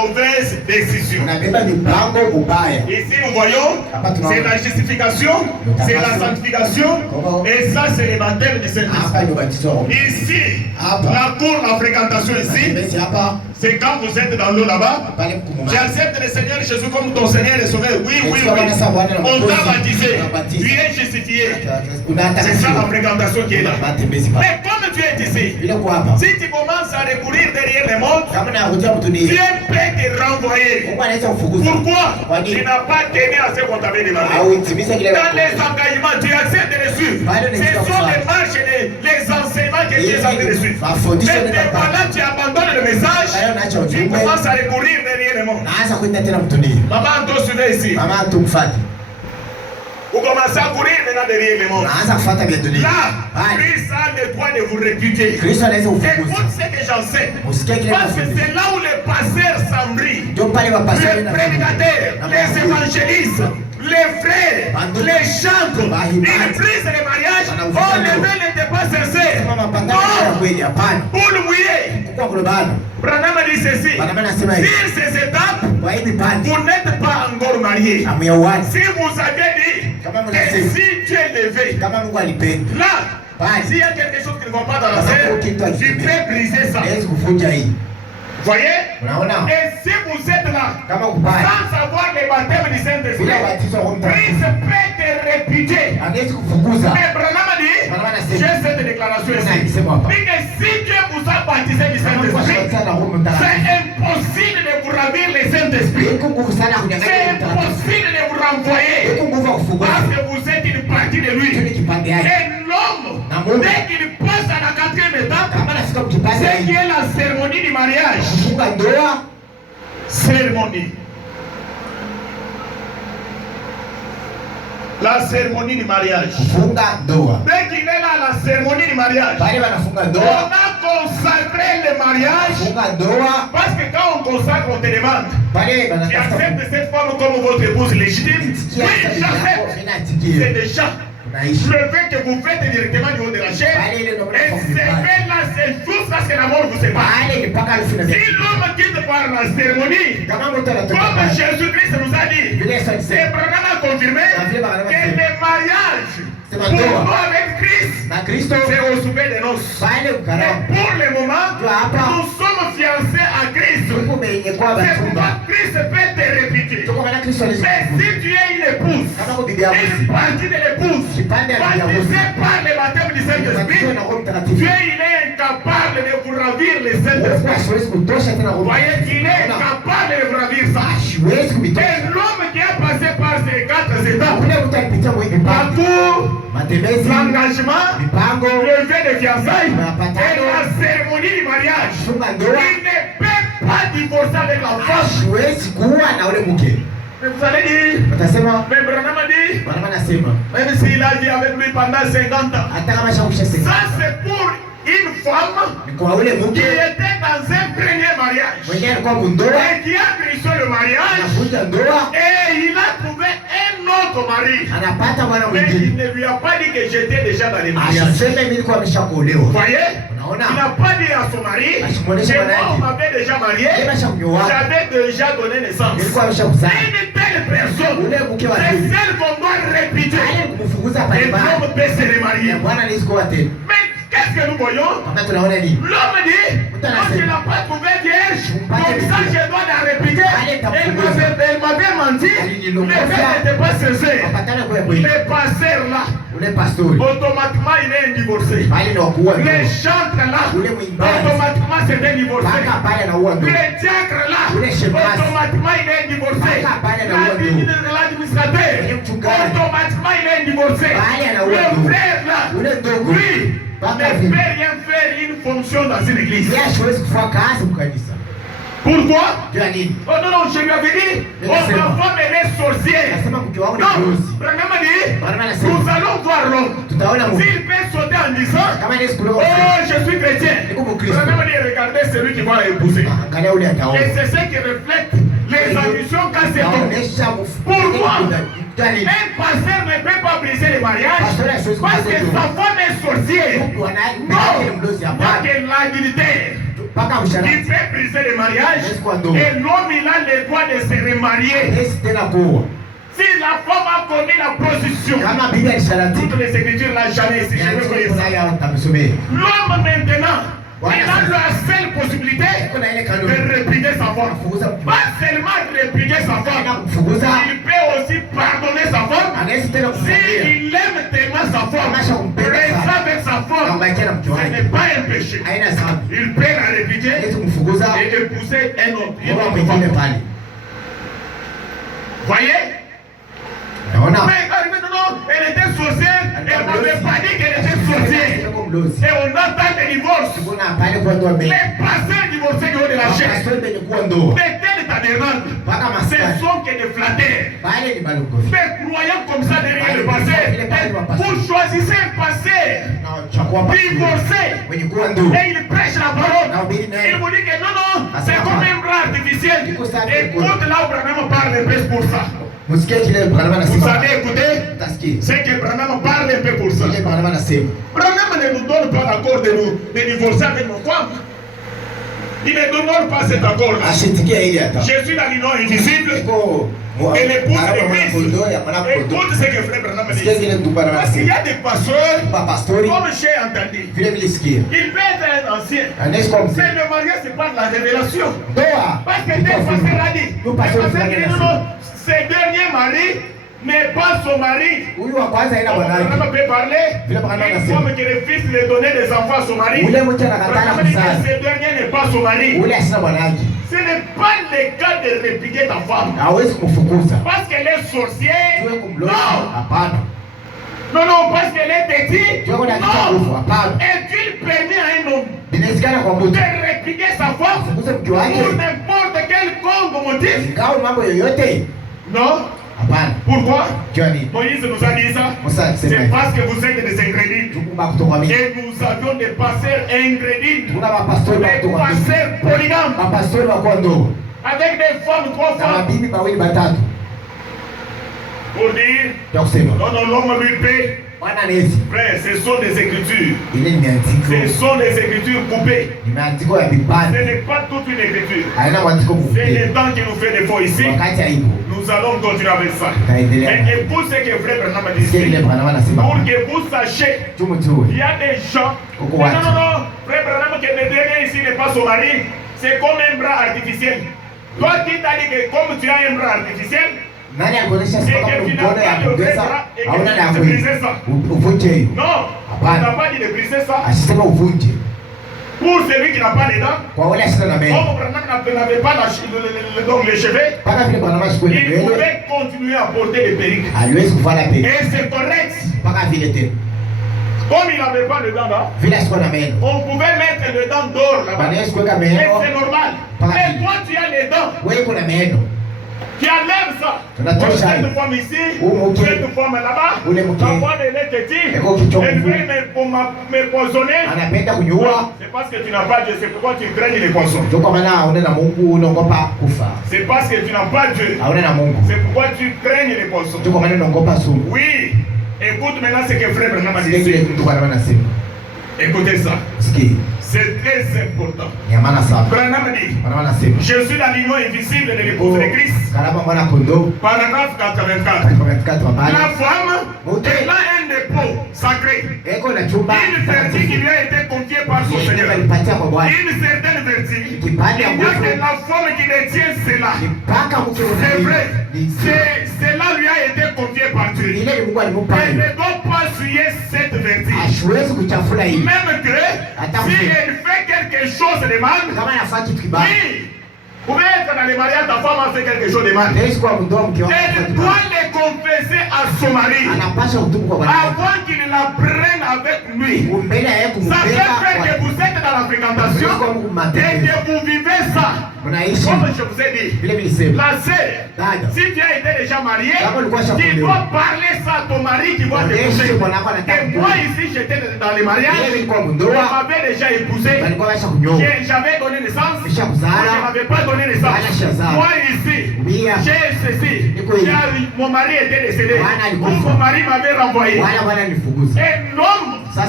mauvaise décision. Ici nous voyons, c'est la justification, c'est la sanctification, et ça c'est le baptême du Saint-Esprit. Ici, la cour, la fréquentation ici, c'est quand vous êtes dans l'eau là-bas, j'accepte le Seigneur Jésus comme ton Seigneur et Sauveur. Oui, oui, oui. On t'a baptisé, tu es justifié. C'est ça la fréquentation qui est là. Mais comme tu es ici, si tu commences à recourir derrière le monde, Dieu peut te renvoyer. Pourquoi? Tu n'as pas tenu à ce qu'on t'avait demandé. Dans les engagements, tu acceptes de les suivre. Ce sont les marches et les enseignements que tu es censé de suivre. Mais voilà, tu abandonnes le message, tu commences à recourir derrière le monde. Maman, toi, suivez ici. Vous commencez à courir maintenant derrière le monde. Là, Christ a le droit de vous réputer. Écoute ce que j'enseigne. Parce que c'est là où les pasteurs s'embrient. Les prédicateurs, les évangélistes, les frères, les chantres, ils brisent les mariages. Oh, le vin n'était pas sincère. Non, pour le mouiller. Branham dit ceci. Sur ces étapes, vous n'êtes pas encore marié. Si vous avez dit, et si Dieu est levé, là, s'il y a quelque chose qui ne va pas dans la scène, tu peux briser ça. Voyez? Et si vous êtes là, sans savoir le baptême du Saint-Esprit, Christ peut te réputer. Mais Branham dit, j'ai cette déclaration ici. Si Dieu vous a baptisé du Saint-Esprit, c'est impossible de vous ravir le Saint-Esprit. C'est impossible de vous renvoyer. Parce que vous êtes une partie de lui. Et l'homme, dès qu'il passe à la 4e étape, c'est qui est la cérémonie du mariage. Cérémonie. La cérémonie du mariage. Dès qu'il est là, la cérémonie du mariage, on a consacré le mariage. Parce que quand on consacre, on te demande, tu acceptes cette femme comme votre épouse légitime? Oui, j'accepte. C'est déjà. Le fait que vous faites directement du haut de la chair, et c'est fait là, c'est juste parce que la mort vous sépare. Si l'homme quitte par la cérémonie, comme Jésus-Christ nous a dit, et Branham a confirmé que le mariage pour nous avec Christ, c'est au souper de noces. Et pour le moment, nous sommes fiancés à Christ. C'est pourquoi Christ peut te répéter. Mais si tu es une épouse, une partie de l'épouse, baptisée par le baptême du Saint-Esprit, Dieu il est incapable de vous ravir le Saint-Esprit. Voyez qu'il est incapable de vous ravir ça. Et l'homme qui a passé par ces 4 étapes, l'engagement, le vœu de fiançailles et la cérémonie du mariage, il ne peut pas divorcer avec la femme. Mais vous allez dire, mais Branham a dit, même s'il a dit avec lui pendant 50 ans, ça c'est pour une femme qui était dans un premier mariage et qui a brisé le mariage et il a trouvé un autre mari. Mais il ne lui a pas dit que j'étais déjà dans le mariage. Vous voyez? Il n'a pas dit à son mari que moi on m'avait déjà marié, j'avais déjà donné naissance. Une telle personne, c'est celle qu'on doit répéter. Et l'homme peut se remarier. Mais qu'est-ce que nous voyons? L'homme dit, moi je n'ai pas trouvé vierge, donc ça je dois la répéter. Elle m'avait menti, le fait n'était pas sincère. Le pasteur là, automatiquement il est divorcé. Les chantres là, automatiquement c'est un divorcé. Les diacres là, automatiquement il est divorcé. L'administrateur, automatiquement il est divorcé. Le frère là, lui, ne peut rien faire une fonction dans une église. Pourquoi? Oh non, non, je lui avais dit, ma femme elle est sorcière. Non, Branham a dit, nous allons voir l'homme. S'il peut sauter en disant, oh, je suis chrétien. Branham a dit, regardez celui qui va épouser. Et c'est ce qui reflète les ambitions qu'a cet homme. Pourquoi? Un pasteur ne peut pas briser le mariage parce que sa femme est sorcière. Non, pas que l'adultère. Il peut briser le mariage. Et l'homme il a le droit de se remarier. Si la femme a commis la prostitution, toutes les écritures l'ont jamais si je veux connaître ça. L'homme maintenant, il a la seule possibilité de répudier sa femme. Pas seulement répudier sa femme, il peut aussi pardonner sa femme. S'il aime tellement sa femme, rester avec sa femme, ce n'est pas un péché. Il peut la répudier et épouser un autre. Voyez? Mais non, elle était sorcière, elle m'avait pas dit qu'elle était sorcière. Et on attend des divorces. Les pasteurs divorcés du haut de la chaise. Mais tel tabernacle, ce sont que des flatteurs. Mais croyant comme ça derrière le pasteur, vous choisissez un pasteur divorcé et il prêche la parole. Il vous dit que non, c'est comme un bras artificiel. Écoute là où Branham parle un peu pour ça. Vous avez écouté c'est que Branham parle un peu pour ça. Branham ne nous donne pas l'accord de divorcer avec nos femmes. Il ne nous donne pas cet accord-là. Je suis dans l'union invisible. Et l'épouse de Christ. Écoute ce que frère Branham dit. Parce qu'il y a des pasteurs, comme j'ai entendu, il peut être un ancien. Mais le mariage, c'est pas de la révélation. Parce que des pasteurs a dit, ses derniers maris mais pas son mari. Branham peut parler. Une femme qui refuse de donner des enfants à son mari. Branham dit que ce dernier n'est pas son mari. Ce n'est pas le cas de répudier ta femme. Parce qu'elle est sorcière. Non, parce qu'elle est petite. Non. Est-il permis à un homme de répudier sa femme pour n'importe quel motif? Non. Pourquoi? Moïse nous a dit ça. C'est parce que vous êtes des ingrédients. Et nous avions des pasteurs ingrédients. Des pasteurs polygames. Avec des femmes, 3 femmes. Pour dire, non, l'homme lui paie. Frère, ce sont des écritures. Ce sont des écritures coupées. Ce n'est pas toute une écriture. C'est le temps qui nous fait des fois ici. Nous allons continuer avec ça. Mais écoute ce que frère Branham a dit ici. Pour que vous sachiez, il y a des gens. Non, frère Branham qui est derrière ici n'est pas son mari. C'est comme un bras artificiel. Toi qui t'as dit que comme tu as un bras artificiel, nani akuonyesha sababu mkono ya kugeza hauna na uvunje hiyo? Non, hapana. N'a pas dit de briser ça. Asisema uvunje. Pour celui qui n'a pas les dents. Kwa wale asina na meno. Comme Branham n'avait pas les cheveux. Paka vile Branham ashikwe nywele. Il pouvait continuer à porter des perruques. Aliwezi kuvala perruque. Et c'est correct. Paka vile tena. Comme il n'avait pas le dents là, on pouvait mettre le dent d'or là-bas. Et c'est normal. Mais toi tu as les dents. Qui enlève ça. Une femme ici, une femme là-bas. La femme elle est petite. Elle veut me poisonner. C'est parce que tu n'as pas Dieu. C'est pourquoi tu crains les poissons. C'est parce que tu n'as pas Dieu. C'est pourquoi tu crains les poissons. Oui. Écoute maintenant ce que frère Branham a dit. Écoutez ça. C'est très important. Branham dit, je suis la lion invisible de l'épouse de Christ. Paragraphe 84. La femme, elle a un dépôt sacré. Une vertu qui lui a été confiée par son Seigneur. Une certaine vertu. Il n'y a que la femme qui détient cela. C'est vrai. Cela lui a été confié par Dieu. Elle ne doit pas suyer cette vertu. Même que si elle fait quelque chose de mal, oui, vous pouvez être dans les mariages, ta femme a fait quelque chose de mal. Elle doit le confesser à son mari avant qu'il la prenne avec lui. Ça fait que vous êtes dans la fréquentation et que vous vivez ça. Comme je vous ai dit, la sœur, si tu as été déjà marié, tu dois parler ça à ton mari qui va t'épouser. Et moi ici, j'étais dans les mariages, on m'avait déjà épousé, j'avais donné naissance, je n'avais pas donné naissance. Moi ici, j'ai ceci, mon mari était décédé, mon mari m'avait renvoyé. Et l'homme ne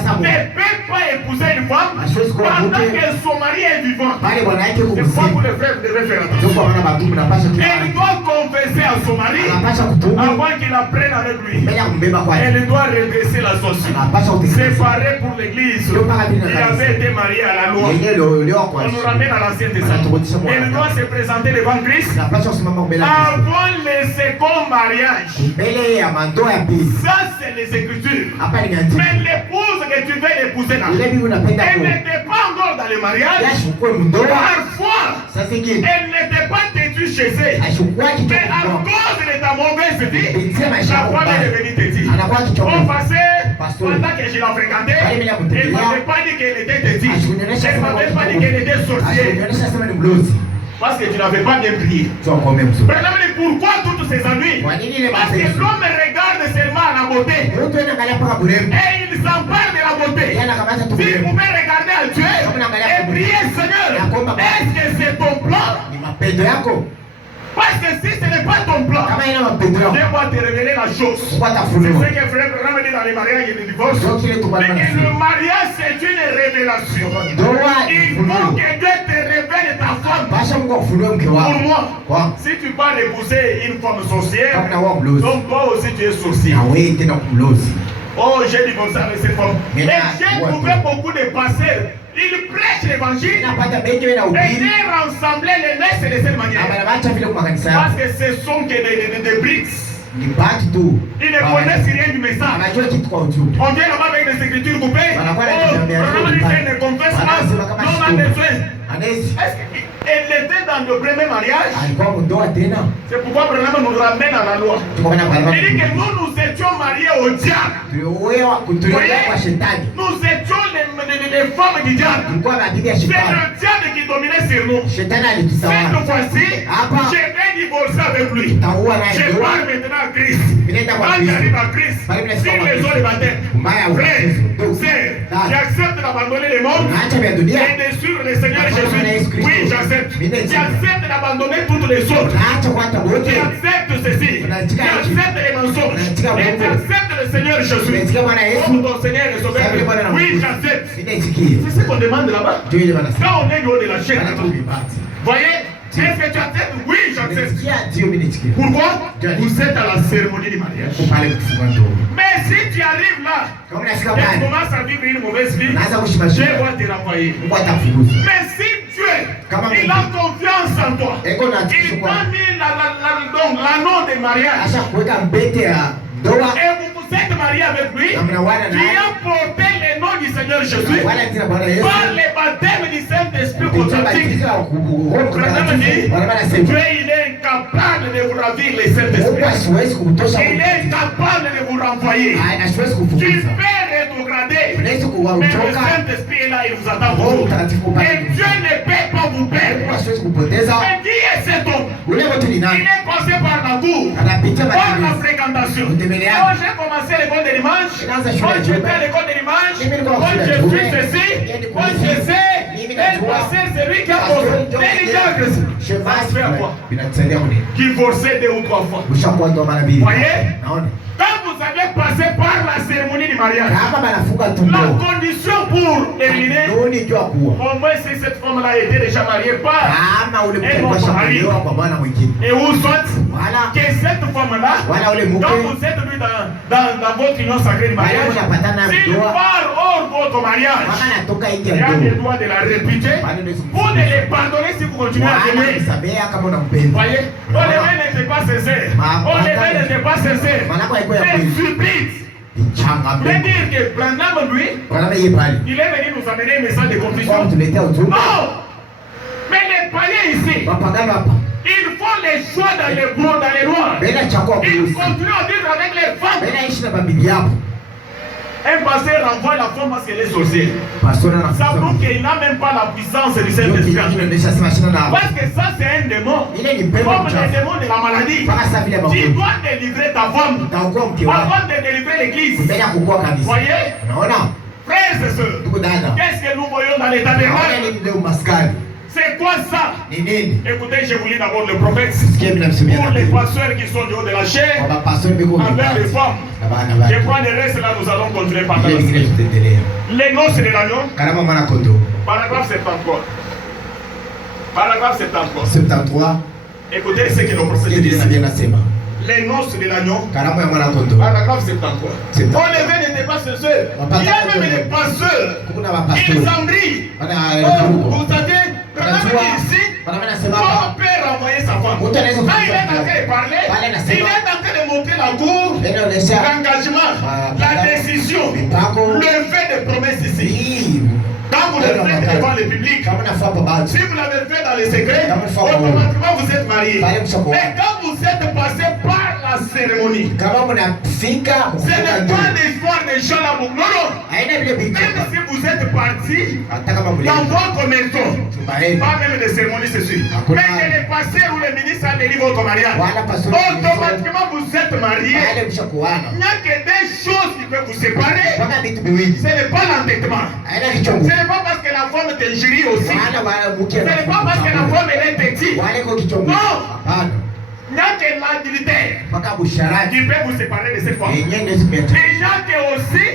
peut pas épouser une femme pendant que son mari est vivant. C'est pas pour les frères de référence. Elle doit confesser à son mari avant qu'il apprenne avec lui. Elle doit redresser la sorcière. Séparée pour l'église. Il avait été marié à la loi. On nous ramène à l'Ancien Testament. Elle doit se présenter devant Christ avant le second mariage. Ça, c'est les Écritures. Mais l'épouse que tu veux épouser là, elle n'était pas encore dans le mariage. Parfois, elle n'était pas têtue chez elle. Mais à cause de ta mauvaise vie, sa femme est devenue têtue. On passait, pendant que je l'ai fréquentée, elle ne m'avait pas dit qu'elle était têtue. Elle ne m'avait pas dit qu'elle était sorcière. Parce que tu n'avais pas bien prié. Pourquoi tous ces ennuis? Parce que l'homme regarde seulement la beauté. Et il s'empare de la beauté. Si vous pouvez regarder à Dieu et prier, Seigneur, est-ce que c'est ton plan? Parce que si ce n'est pas ton plan, Dieu va te révéler la chose. C'est ce que frère Branham dit dans les mariages et les divorces. Mais que le mariage, c'est une révélation. Il faut que Dieu te révèle ta femme. Pour moi, si tu pars épouser une femme sorcière, donc toi aussi tu es sorcier. Oh, j'ai divorcé avec cette femme. Et j'ai trouvé beaucoup de pasteurs. Ils prêchent l'évangile et ils rassemblent les messes de cette manière. Parce que ce sont que des briques. Ils ne connaissent rien du message. On vient là-bas avec des écritures coupées. Ne confesse pas. Non, on a besoin. Elle était dans le premier mariage. C'est pourquoi Branham nous ramène à la loi. Il dit que nous étions mariés au diable. Nous étions les femmes du diable. C'est le diable qui dominait sur nous. Cette fois-ci, je vais divorcer avec lui. Je pars maintenant à Christ. Quand j'arrive à Christ, sur les eaux de baptême, frère, j'accepte d'abandonner le monde et de suivre le Seigneur Jésus. Oui, j'accepte. J'accepte d'abandonner toutes les autres. J'accepte ceci. J'accepte les mensonges. Et j'accepte le Seigneur Jésus comme ton Seigneur et Sauveur. Oui, j'accepte. C'est ce qu'on demande là-bas. Quand on est du haut de la chaîne, voyez, est-ce que tu acceptes? Oui, j'accepte. Pourquoi? Vous êtes à la cérémonie du mariage. Mais si tu arrives là et tu commences à vivre une mauvaise vie, Dieu va te renvoyer. Mais si Dieu, il a confiance en toi, il t'a mis l'anneau de mariage. Et vous êtes marié avec lui, tu as porté le nom du Seigneur Jésus par le baptême du Saint-Esprit authentique. Dieu, il est incapable de vous ravir le Saint-Esprit. Il est incapable de vous renvoyer. Tu peux rétrograder, mais le Saint-Esprit est là, il vous attend pour vous. Et Dieu ne peut pas vous perdre. Mais qui est cet homme? Il est passé par la cour, par la fréquentation. Quand j'ai commencé l'école de dimanche, quand j'étais à l'école de dimanche, quand je suis ceci, quand je sais, c'est lui qui a posé. Je vais faire quoi? Divorcer 2 ou 3 fois. Voyez? Quand vous avez passé par la cérémonie du mariage, la condition pour éliminer, au moins si cette femme-là était déjà mariée par un autre mari, et où soit que cette femme-là, quand vous êtes lui dans votre union sacrée du mariage, s'il part hors votre mariage, il y a le droit de la réputer ou de les pardonner si vous continuez à aimer. Voyez, on les n'était pas sincère. On les n'était pas sincère. C'est stupide. C'est-à-dire que Branham, lui, il est venu nous amener un message de confusion. Non! Mais les païens ici, ils font les choix dans les noirs. Ils continuent à vivre avec les femmes. Un pasteur renvoie la femme parce qu'elle est sorcière. Ça prouve qu'il n'a même pas la puissance du Saint-Esprit. Parce que ça, c'est un démon. Comme le démon de la maladie. Tu dois délivrer ta femme avant de délivrer l'église. Voyez? Frères et sœurs, qu'est-ce que nous voyons dans les tabernacles? C'est quoi ça? Écoutez, je vous lis d'abord le prophète. Pour les pasteurs qui sont du haut de la chair, envers les femmes. Je prends le reste, là nous allons continuer par la suite. Les noces de l'agneau. Paragraphe 73. Paragraphe 73. Écoutez ce que le prophète dit. Les noces de l'agneau. Paragraphe 73. On n'était pas ce seul. Il y a même les pasteurs. Ils en brillent. Vous savez, ici, mon père a envoyé sa femme. Quand il est en train de parler, il est en train de monter la cour, l'engagement, la décision, le fait de promesses ici. Quand vous le faites devant le public, si vous l'avez fait dans les secrets, automatiquement vous êtes marié. Mais quand vous êtes passé par la cérémonie, ce n'est pas l'histoire des gens là. Non, non. Même si vous êtes parti dans votre maison, pas même les cérémonies, c'est sûr. Mais que les pasteurs ou les ministres ont délivré votre mariage, automatiquement vous êtes marié. Il n'y a que des choses qui peuvent vous séparer. Ce n'est pas l'entêtement. Ce n'est pas parce que la femme t'injurie aussi. Ce n'est pas parce que la femme elle est petite. Non. Il n'y a que l'adultère qui peut vous séparer de cette femme. Il y a que aussi,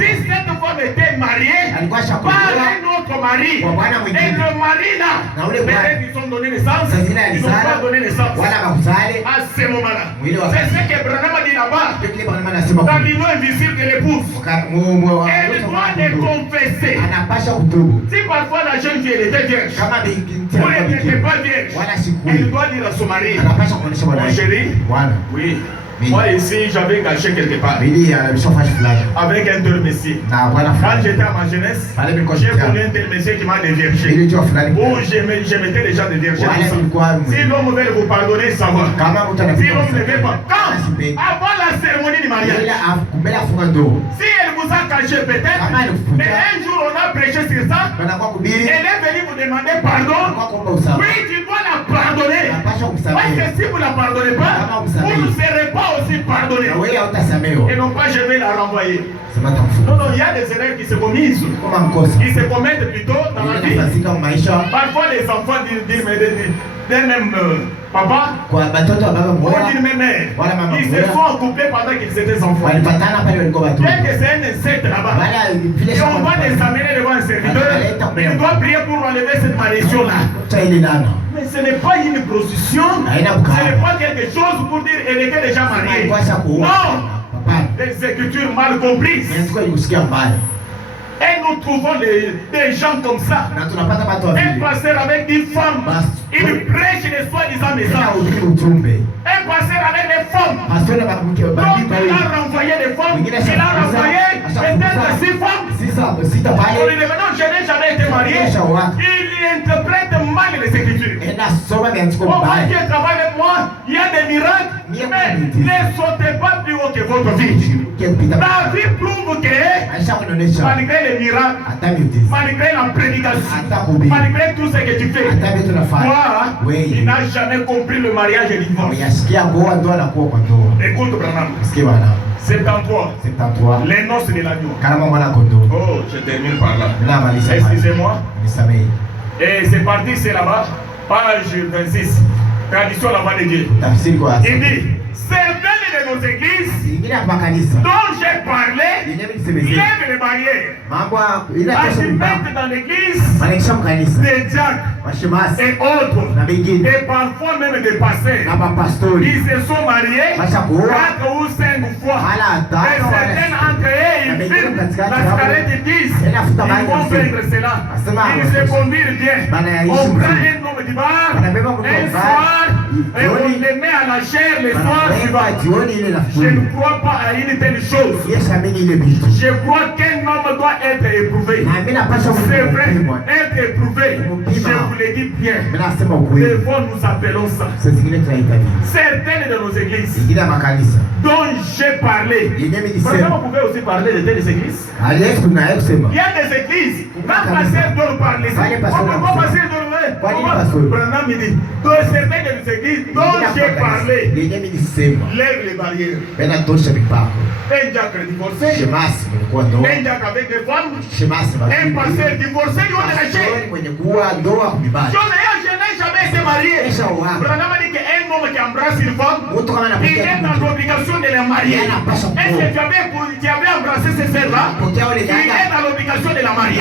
si cette femme était mariée par un autre mari, et le mari là, peut-être ils ont donné naissance, ils n'ont pas donné naissance. À ce moment-là, c'est ce que Branham a dit là-bas, dans l'union invisible de l'épouse. Elle doit les confesser. Si parfois la jeune fille était vierge, ou elle n'était pas vierge, elle doit dire à son mari, mon chéri, oui. Moi ici, j'avais gâché quelque part avec un tel messie. Quand j'étais à ma jeunesse, j'ai connu un tel messie qui m'a déviergé. Où je mettais les gens de vierger. Si l'homme veut vous pardonner, ça va. Si l'homme ne veut pas. Quand, avant la cérémonie du mariage, si elle vous a caché peut-être, mais un jour on a prêché sur ça, elle est venue vous demander pardon. Oui, tu dois la pardonner. Parce que si vous ne la pardonnez pas, vous ne serez pas aussi pardonné. Et non pas je vais la renvoyer. Non, non, il y a des erreurs qui se commettent. Qui se commettent plutôt dans la vie. Parfois les enfants disent même papa, ou disent même mère. Ils se sont couplés pendant qu'ils étaient enfants. Dès que c'est un insecte là-bas, et on va les amener devant un serviteur, il doit prier pour enlever cette malédiction-là. Mais ce n'est pas une procession, ce n'est pas quelque chose pour dire qu'elle était déjà mariée. Non, des écritures mal comprises. Et nous trouvons des gens comme ça. Un pasteur avec une femme, il prêche les soi-disant messages. Un pasteur avec des femmes. Donc il a renvoyé des femmes. Il a renvoyé peut-être 6 femmes. On lui dit non, je n'ai jamais été marié. Il interprète mal les écritures. Pourquoi Dieu travaille avec moi? Il y a des miracles. Mais ne sautez pas plus haut que votre vie. La vie prouve que malgré les miracles, malgré la prédication, malgré tout ce que tu fais, toi, il n'a jamais compris le mariage et le divorce. Écoute, Branham. 73. Les noces de l'agneau. Oh, je termine par là. Excusez-moi. Et c'est parti, c'est là-bas, page 26. Tradition là-bas de Dieu. Il dit, certaines de nos églises dont j'ai parlé lèvent les barrières. Elles mettent dans l'église des diacres et autres, et parfois même des pasteurs. Ils se sont mariés 4 ou 5 fois. Et certaines entre eux, ils filment la cigarette 10. Ils vont faire cela. Ils se conduisent bien. On prend un homme du bar, un soir, et on les met à la chair le soir suivant. Je ne crois pas à une telle chose. Je crois qu'un homme doit être éprouvé. C'est vrai, être éprouvé. Je vous le dis bien. Des fois nous appelons ça. Certaines de nos églises dont j'ai parlé. Vraiment, vous pouvez aussi parler de telles églises. Il y a des églises. Quand pasteur doit parler, on ne peut pas passer de certaines de nos églises dont j'ai parlé. parler. Lève les barrières. Un diacre divorcé. Un diacre avec des femmes. Un pasteur divorcé. Je n'ai jamais été marié. Branham dit qu'un homme qui embrasse une femme, il est dans l'obligation de la marier. Est-ce que tu avais embrassé ces sœurs-là? Il est dans l'obligation de la marier.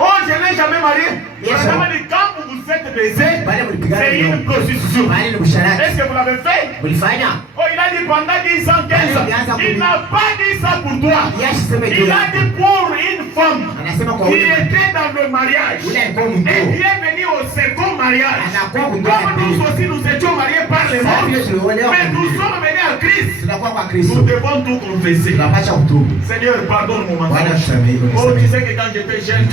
Oh, je n'ai jamais marié. Branham dit quand vous vous êtes baisé, c'est une prostitution. Est-ce que vous l'avez fait? Oh, il a dit pendant 10 ans, 15 ans. Il n'a pas dit ça pour toi. Il a dit pour une femme qui était dans le mariage et qui est venue au second mariage. Comme nous aussi nous étions mariés par les morts, mais nous sommes venus à Christ. Nous devons tout confesser. Seigneur, pardonne mon mensonge. Oh, tu sais que quand j'étais jeune,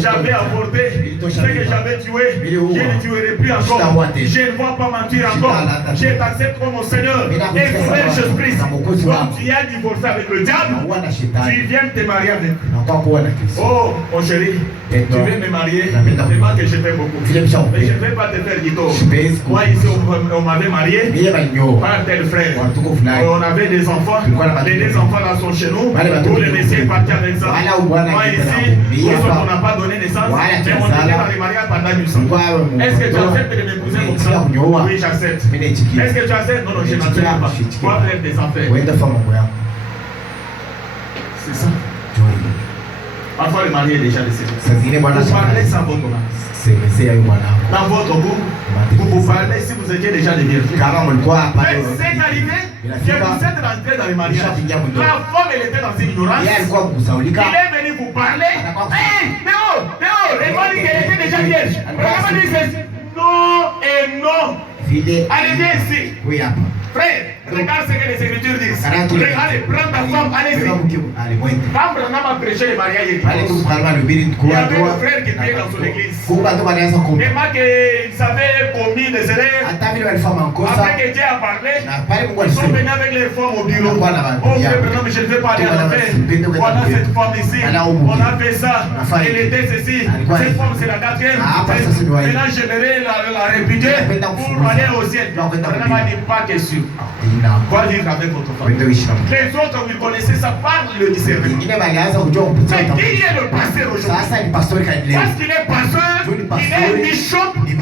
j'avais avorté, tu sais que j'avais tué, je ne tuerai plus encore. Je ne vais pas mentir encore. Je t'accepte comme mon Seigneur. Et frère Jésus-Christ, comme tu as divorcé avec le diable, tu viens te marier avec. Oh, mon chéri, tu viens me marier, c'est pas que je fais beaucoup. Mais je ne vais pas te faire du tort. Moi ici, on m'avait marié par tel frère. On avait des enfants, les deux enfants là sont chez nous. Pour les laisser partir avec ça. Moi ici, on n'a pas donné naissance, mais on était dans les mariages pendant du sang. Est-ce que tu acceptes de m'épouser comme ça? Oui, j'accepte. Est-ce que tu acceptes? Non, je n'accepte pas. On va faire des affaires. C'est ça. Parfois le mari est déjà décédé. Vous parlez sans votre mari. Dans votre goût, vous parlez si vous étiez déjà des vierges. Mais c'est arrivé que vous êtes rentré dans le mariage. La femme, elle était dans une ignorance. Il est venu vous parler. Hé, Théo, elle m'a dit qu'elle était déjà vierge. Elle m'a dit non et non. Allez, viens ici. Frère, regarde ce que les Écritures disent. Allez, prends ta femme, allez-y. Quand Branham a prêché le mariage, il y avait un frère qui priait dans son église. Et moi qu'il savait commis des erreurs. Après que Dieu a parlé, ils sont venus avec les femmes au bureau. Oh, frère Branham, je ne vais pas aller à l'affaire. Voilà cette femme ici. On a fait ça. Elle était ceci. Cette femme, c'est la quatrième. Maintenant, j'aimerais la réputer pour aller au ciel. Branham n'a dit pas question. Quoi vivre avec votre femme? Les autres, vous connaissez ça par le discernement. Mais qui est le pasteur aujourd'hui? Parce qu'il est pasteur, il est bishop, il est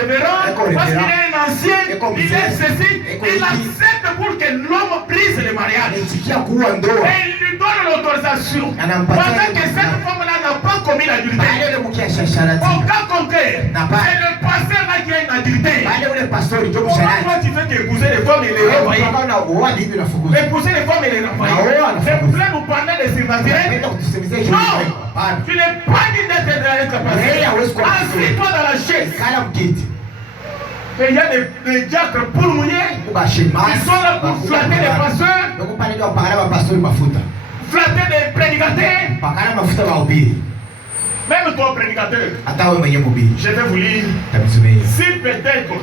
révérend, parce qu'il est un ancien, il est ceci, il accepte pour que l'homme brise le mariage. Et il lui donne l'autorisation. Pendant que cette femme-là n'a pas commis l'adultère. Au cas contraire, c'est le pasteur là qui a une adultère. Pourquoi toi tu veux t'épouser les femmes et les renvoyer? Épouser les femmes et les renvoyer. Vous voulez nous parler des célibataires? Non! Tu n'es pas dit d'être dans l'incapacité. Assieds-toi dans la chaise. Et il y a des diacres pour mouiller. Ils sont là pour flatter les pasteurs. Flatter des prédicateurs. Même toi, prédicateur, je vais vous lire. Si peut-être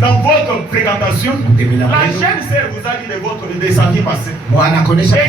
dans votre fréquentation, la jeune sœur vous a dit de votre samedi passé.